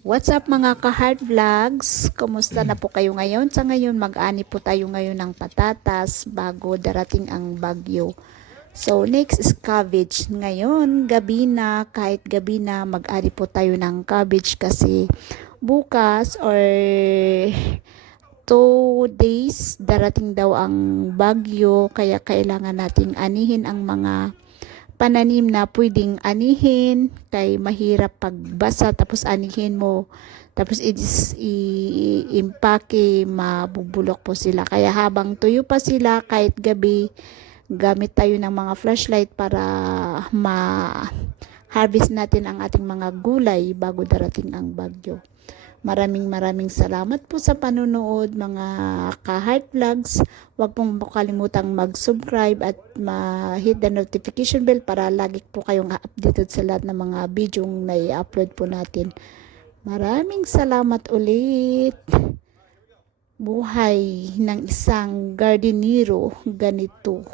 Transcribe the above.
What's up mga ka-heart vlogs? Kumusta na po kayo ngayon? Sa ngayon, mag-ani po tayo ngayon ng patatas bago darating ang bagyo. So, next is cabbage. Ngayon, gabi na, kahit gabi na, mag-ani po tayo ng cabbage kasi bukas or two days darating daw ang bagyo kaya kailangan nating anihin ang mga pananim na pwedeng anihin kay mahirap pagbasa tapos anihin mo tapos i- i- impake mabubulok po sila. Kaya habang tuyo pa sila kahit gabi gamit tayo ng mga flashlight para ma harvest natin ang ating mga gulay bago darating ang bagyo Maraming maraming salamat po sa panunood mga ka-heart vlogs. Huwag pong kalimutang mag-subscribe at ma-hit the notification bell para lagi po kayong updated sa lahat ng mga video na i-upload po natin. Maraming salamat ulit. Buhay ng isang gardenero ganito.